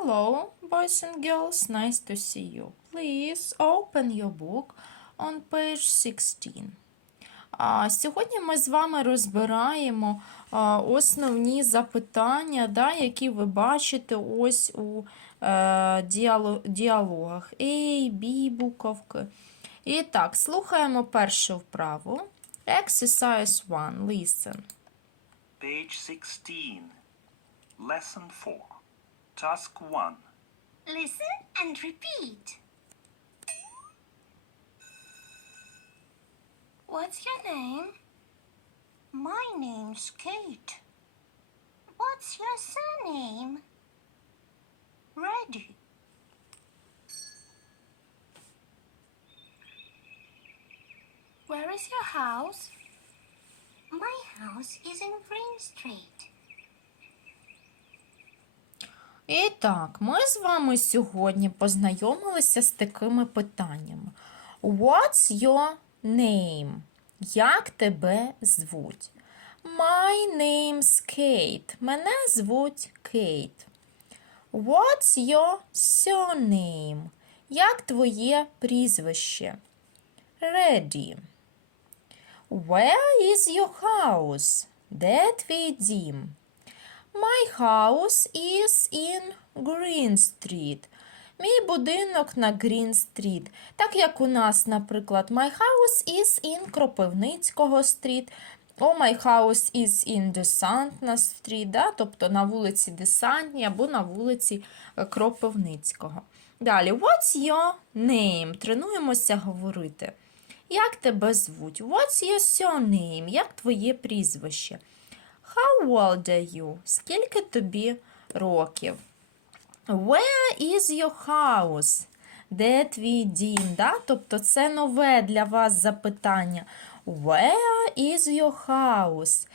Hello, boys and girls. Nice to see you. Please open your book on page 16. А, сьогодні ми з вами розбираємо основні запитання, да, які ви бачите ось у е, діалогах A, B, буковки. І так, слухаємо першу вправу. Exercise 1. Listen. Page 16. Lesson 4. Task 1. Listen and repeat. What's your name? My name's Kate. What's your surname? Reddy. Where is your house? My house is in Green Street. І так, ми з вами сьогодні познайомилися з такими питаннями. What's your name? Як тебе звуть? My name's Kate. Мене звуть Кейт. What's your surname? Як твоє прізвище? Ready. Where is your house? Де твій дім? My house is in Green Street. Мій будинок на Green Street. Так як у нас, наприклад, my house is in Кропивницького стріт. О, my house is in Десантна Street, да? тобто на вулиці Десантній або на вулиці е, Кропивницького. Далі, what's your name? Тренуємося говорити. Як тебе звуть? What's your surname? Як твоє прізвище? How old are you? Скільки тобі років? Where is your house? Де твій дім? Да? Тобто це нове для вас запитання. Where is your house?